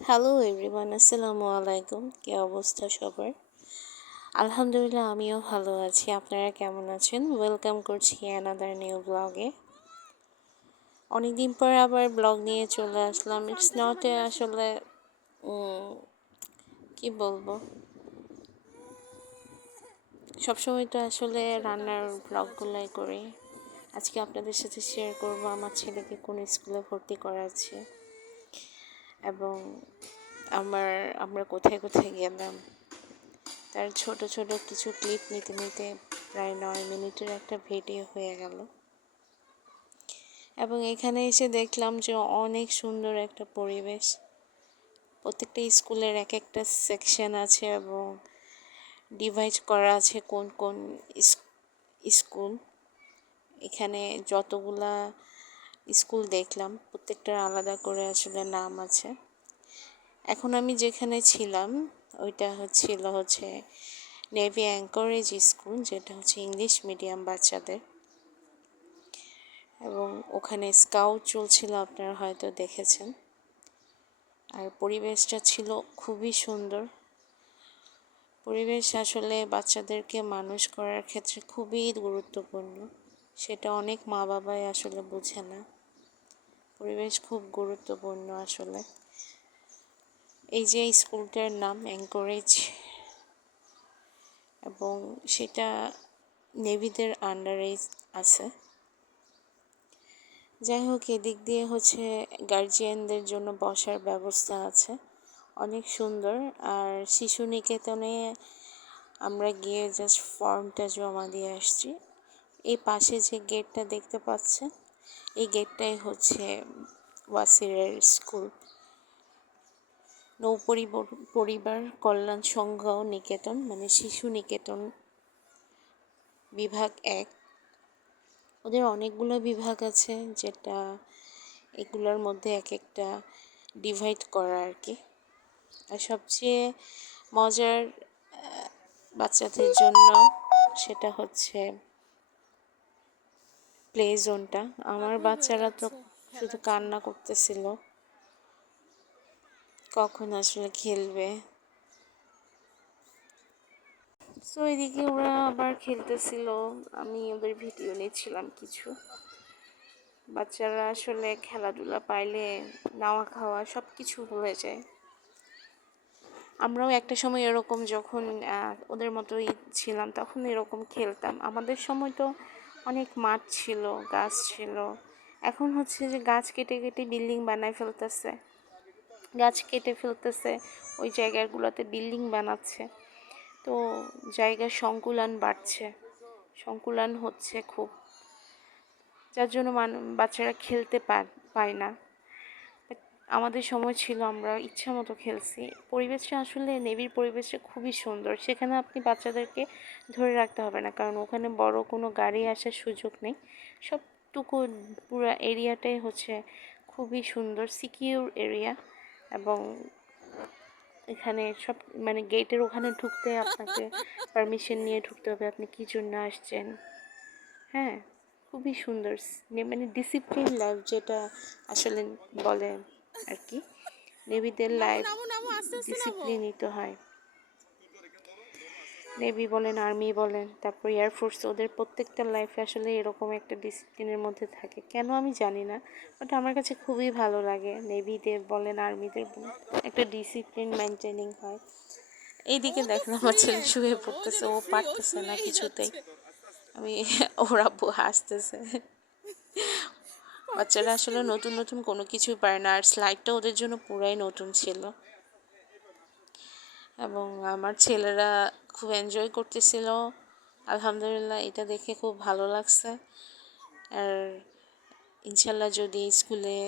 Hello everyone আসসালামু আলাইকুম কী অবস্থা সবার? আলহামদুলিল্লাহ, আমিও ভালো আছি। আপনারা কেমন আছেন? ওয়েলকাম করছি অ্যানাদার নিউ ব্লগে অনেকদিন পর আবার ব্লগ নিয়ে চলে আসলাম। ইটস নট এ আসলে কি বলব? সবসময় তো আসলে রান্নার ব্লগগুলোই করি। আজকে আপনাদের সাথে শেয়ার করব। আমার ছেলেকে কোন স্কুলে ভর্তি করাচ্ছে। এবং আমার, আমরা কোথায় কোথায় গেলাম? তার ছোট ছোট কিছু ক্লিপ নিতে নিতে প্রায় নয় মিনিটের একটা ভিডিও হয়ে গেল। এবং এখানে এসে দেখলাম যে অনেক সুন্দর একটা পরিবেশ। প্রত্যেকটা স্কুলের এক একটা সেকশন আছে এবং ডিভাইড করা আছে কোন কোন স্কুল। এখানে যতগুলা স্কুল দেখলাম। প্রত্যেকটার আলাদা করে আসলে নাম আছে। এখন আমি যেখানে ছিলাম, ওইটা হচ্ছিল হচ্ছে নেভি অ্যাঙ্করেজ স্কুল, যেটা হচ্ছে ইংলিশ মিডিয়াম বাচ্চাদের। এবং ওখানে স্কাউট চলছিল, আপনারা হয়তো দেখেছেন। আর পরিবেশটা ছিল খুবই সুন্দর। পরিবেশ আসলে বাচ্চাদেরকে মানুষ করার ক্ষেত্রে খুবই গুরুত্বপূর্ণ। সেটা অনেক মা বাবাই আসলে বুঝে না। পরিবেশ খুব গুরুত্বপূর্ণ আসলে। এই যে স্কুলটার নাম এনকারেজ এবং সেটা নেভিদের আন্ডারে আছে। যাই হোক, এদিক দিয়ে হচ্ছে গার্জিয়ানদের জন্য বসার ব্যবস্থা আছে। অনেক সুন্দর। আর শিশু নিকেতনে আমরা গিয়ে জাস্ট ফর্মটা জমা দিয়ে আসছি। এই পাশে যে গেটটা দেখতে পাচ্ছেন এই গেটটাই হচ্ছে ওয়াসিরের স্কুল নৌ পরিবার কল্যাণ সংঘ নিকেতন মানে শিশু নিকেতন বিভাগ এক। ওদের অনেকগুলো বিভাগ আছে যেটা এগুলোর মধ্যে এক একটা ডিভাইড করা আর কি। আর সবচেয়ে মজার বাচ্চাদের জন্য সেটা হচ্ছে প্লে জোনটা আমার বাচ্চারা তো শুধু কান্না করতেছিল। কখন আসলে খেলবে? সো এদিকে ওরা আবার খেলতেছিল। আমি ওদের ভিডিও নিচ্ছিলাম কিছু। বাচ্চারা আসলে খেলাধুলা পাইলে নাওয়া খাওয়া সব কিছু হয়ে যায়। আমরাও একটা সময় এরকম যখন ওদের মতোই ছিলাম তখন এরকম খেলতাম। আমাদের সময় তো অনেক মাঠ ছিল, গাছ ছিল। এখন হচ্ছে যে গাছ কেটে কেটে বিল্ডিং বানায় ফেলতেছে। গাছ কেটে ফেলতেছে, ওই জায়গাগুলোতে বিল্ডিং বানাচ্ছে। তো জায়গার সংকুলান বাড়ছে, সংকুলান হচ্ছে খুব। যার জন্য বাচ্চারা খেলতে পায় না। আমাদের সময় ছিল, আমরা ইচ্ছা মতো খেলছি। পরিবেশটা আসলে, নেভির পরিবেশটা খুবই সুন্দর। সেখানে আপনি বাচ্চাদেরকে ধরে রাখতে হবে না, কারণ ওখানে বড় কোনো গাড়ি আসার সুযোগ নেই। সবটুকু পুরো এরিয়াটাই হচ্ছে খুবই সুন্দর, সিকিউর এরিয়া এবং এখানে সব মানে গেটের ওখানে ঢুকতে আপনাকে পারমিশন নিয়ে ঢুকতে হবে, আপনি কী জন্য আসছেন? হ্যাঁ খুবই সুন্দর মানে ডিসিপ্লিন লাইফ যেটা আসলে বলে। আর কি। নেভিদের লাইফ ডিসিপ্লিনিত হয়। নেভি বলেন আর্মি বলেন তারপর এয়ারফোর্স ওদের প্রত্যেকটা লাইফে আসলে এরকম একটা ডিসিপ্লিনের মধ্যে থাকে। কেন আমি জানি না বাট আমার কাছে খুবই ভালো লাগে। নেভিদের বলেন আর্মিদের একটা ডিসিপ্লিন মেনটেনিং হয়। এইদিকে দেখেন আমার ছেলে শুয়ে পড়তেছে ও পারতেছে না কিছুতেই। আমি ওর হাসতেছে। বাচ্চারা আসলে নতুন নতুন কোনো কিছু পারে না। আর স্লাইডটা ওদের জন্য পুরাই নতুন ছিল। এবং আমার ছেলেরা খুব এনজয় করতেছিল। আলহামদুলিল্লাহ এটা দেখে খুব ভালো লাগছে। আর ইনশাল্লাহ যদি স্কুলে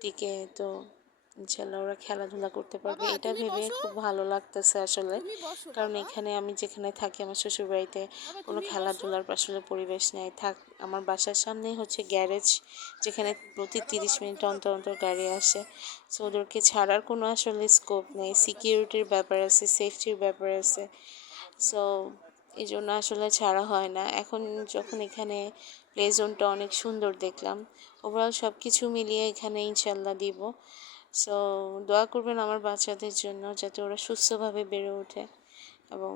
টিকে তো ইনশাল্লাহ ওরা খেলাধুলা করতে পারবে। এটা ভেবে খুব ভালো লাগতেছে আসলে। কারণ এখানে আমি যেখানে থাকি আমার শ্বশুরবাড়িতে কোনো খেলাধুলার আসলে পরিবেশ নেই। থাক আমার বাসার সামনেই হচ্ছে গ্যারেজ যেখানে প্রতি তিরিশ মিনিট অন্তর অন্তর গাড়ি আসে। সো ওদেরকে ছাড়ার কোনো আসলে স্কোপ নেই। সিকিউরিটির ব্যাপার আছে সেফটির ব্যাপার আছে। সো এই জন্য আসলে ছাড়া হয় না। এখন যখন এখানে প্লে জোনটা অনেক সুন্দর দেখলাম। ওভারঅল সব কিছু মিলিয়ে এখানে ইনশাল্লাহ দিব। সো দোয়া করবেন আমার বাচ্চাদের জন্য যাতে ওরা সুস্থভাবে বেড়ে ওঠে এবং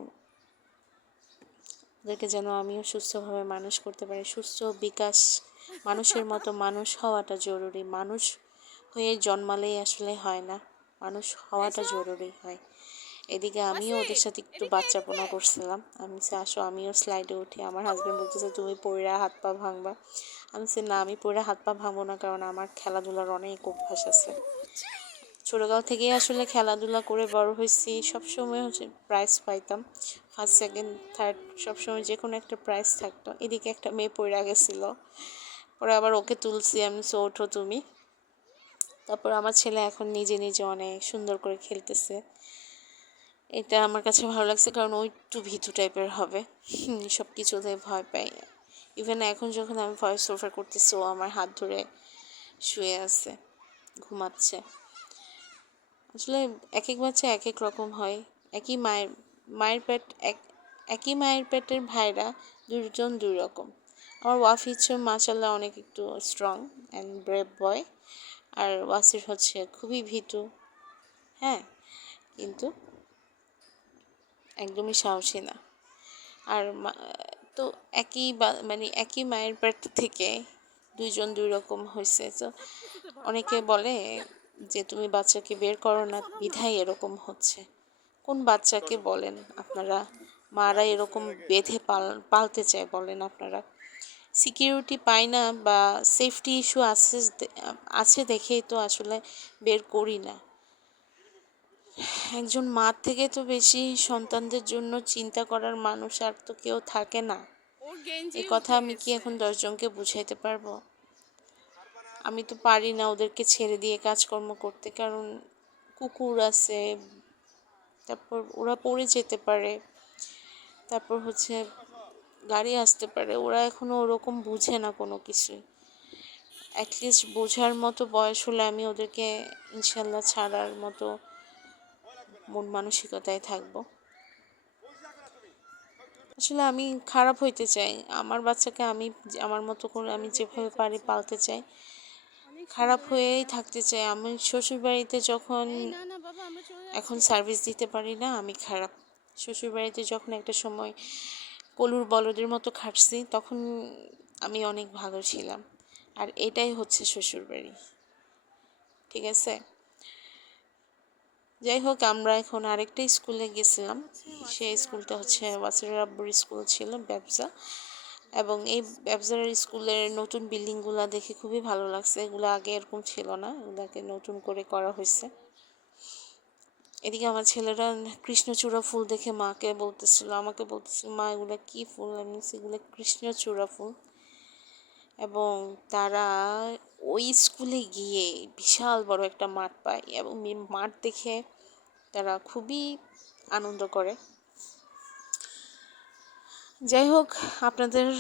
ওদেরকে যেন আমিও সুস্থভাবে মানুষ করতে পারি। সুস্থ বিকাশ মানুষের মতো মানুষ হওয়াটা জরুরি। মানুষ হয়ে জন্মালেই আসলে হয় না। মানুষ হওয়াটা জরুরি হয়। এদিকে আমিও ওদের সাথে একটু বাচ্চাপনা করছিলাম। আমি সে আসো আমিও স্লাইডে উঠি। আমার হাজব্যান্ড বলতেছে তুমি পড়া হাত পা ভাঙবা। আমি সে না আমি পড়ে হাত পা ভাঙবো না কারণ আমার খেলাধুলার অনেক অভ্যাস আছে। ছোটোকাল থেকেই আসলে খেলাধুলা করে বড় হয়েছি। সবসময় হচ্ছে প্রাইজ পাইতাম। ফার্স্ট সেকেন্ড থার্ড সবসময় যে কোনো একটা প্রাইজ থাকতো। এদিকে একটা মেয়ে পড়ে গেছিল। পরে আবার ওকে তুলছি আমি সো ওঠো তুমি। তারপর আমার ছেলে এখন নিজে নিজে অনেক সুন্দর করে খেলতেছে। এটা আমার কাছে ভালো লাগছে কারণ ও একটু ভীতু টাইপের হবে। সব কিছুতে ভয় পাই ইভেন এখন যখন আমি ভয়েস ওভার করতেছি, ও আমার হাত ধরে শুয়ে আছে, ঘুমাচ্ছে। আসলে এক এক বাচ্চা এক এক রকম হয়। একই মায়ের মায়ের পেট এক, একই মায়ের পেটের ভাইরা দুজন দুই রকম। আমার ওয়াফি হচ্ছে মাশাল্লাহ অনেক একটু স্ট্রং অ্যান্ড ব্রেভ বয় আর ওয়াসির হচ্ছে খুবই ভীতু। হ্যাঁ কিন্তু একদমই সাহসী না। আর তো একই মানে একই মায়ের পেট থেকে দুইজন দুই রকম হয়েছে। তো অনেকে বলে যে, তুমি বাচ্চাকে বের করো না বিধায় এরকম হচ্ছে। কোন বাচ্চাকে বলেন আপনারা? মারা এরকম বেঁধে পাল, পালতে চায় বলেন আপনারা? সিকিউরিটি পায় না বা সেফটি ইস্যু আছে আছে দেখেই তো আসলে বের করি না। একজন মার থেকে তো বেশি সন্তানদের জন্য চিন্তা করার মানুষ আর তো কেউ থাকে না। এই কথা আমি কি এখন দশজনকে বুঝাইতে পারব? আমি তো পারি না ওদেরকে ছেড়ে দিয়ে কাজকর্ম করতে কারণ কুকুর আছে তারপর ওরা পড়ে যেতে পারে তারপর হচ্ছে গাড়ি আসতে পারে ওরা এখনও ওরকম বুঝে না কোনো কিছুই। অ্যাটলিস্ট বোঝার মতো বয়স হলে আমি ওদেরকে ইনশাল্লাহ ছাড়ার মতো মন মানসিকতায় থাকব। আসলে আমি খারাপ হইতে চাই। আমার বাচ্চাকে আমি আমার মতো করে আমি যেভাবে পারি পালতে চাই। খারাপ হয়েই থাকতে চাই। আমি শ্বশুরবাড়িতে যখন এখন সার্ভিস দিতে পারি না আমি খারাপ। শ্বশুরবাড়িতে যখন একটা সময় কলুর বলদের মতো খাটছি তখন আমি অনেক ভালো ছিলাম। আর এটাই হচ্ছে শ্বশুরবাড়ি। ঠিক আছে? যাই হোক, আমরা এখন আরেকটা স্কুলে গেছিলাম। সেই স্কুলটা হচ্ছে ওয়াসির আব্বুর স্কুল ছিল, ব্যবসা। এবং এই ব্যবসার স্কুলের নতুন বিল্ডিংগুলো দেখে খুবই ভালো লাগছে। এগুলো আগে এরকম ছিল না, এগুলোকে নতুন করে করা হয়েছে। এদিকে আমার ছেলেরা কৃষ্ণচূড়া ফুল দেখে মাকে বলতেছিল, আমাকে বলতেছিল, মা, এগুলো কী ফুল? আমি সেগুলো কৃষ্ণচূড়া ফুল। এবং তারা ওই স্কুলে গিয়ে বিশাল বড় একটা মাঠ পায় এবং মাঠ দেখে তারা খুবই আনন্দ করে। যাই হোক, আপনাদের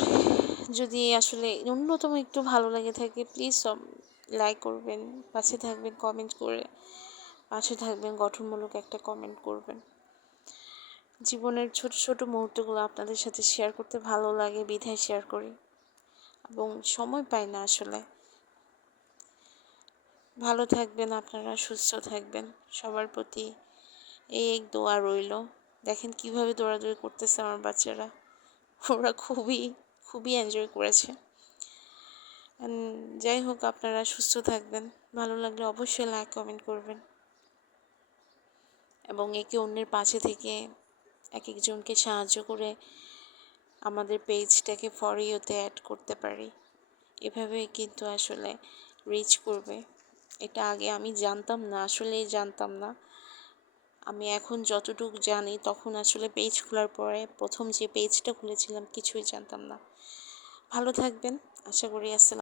যদি আসলে ন্যূনতম একটু ভালো লাগে থাকে প্লিজ সব লাইক করবেন, পাশে থাকবেন কমেন্ট করে পাশে থাকবেন, গঠনমূলক একটা কমেন্ট করবেন। জীবনের ছোট ছোট মুহূর্তগুলো আপনাদের সাথে শেয়ার করতে ভালো লাগে, বিধায় শেয়ার করি এবং সময় পাই না আসলে। ভালো থাকবেন, আপনারা সুস্থ থাকবেন। সবার প্রতি এই এক দোয়া রইল। দেখেন কীভাবে দৌড়াদৌড়ি করতেছে আমার বাচ্চারা। ওরা খুবই খুবই এনজয় করেছে। যাই হোক, আপনারা সুস্থ থাকবেন। ভালো লাগলে অবশ্যই লাইক কমেন্ট করবেন। এবং একে অন্যের পাশে থেকে এক একজনকে সাহায্য করে আমাদের পেজটাকে ফর ইউতে অ্যাড করতে পারি। এভাবে কিন্তু আসলে রিচ করবে। এটা আগে আমি জানতাম না, আসলেই জানতাম না। আমি এখন যতটুকু জানি তখন আসলে পেজ খোলার পরে প্রথম যে পেজটা খুলেছিলাম কিছুই জানতাম না। ভালো থাকবেন, আশা করি আসসালাম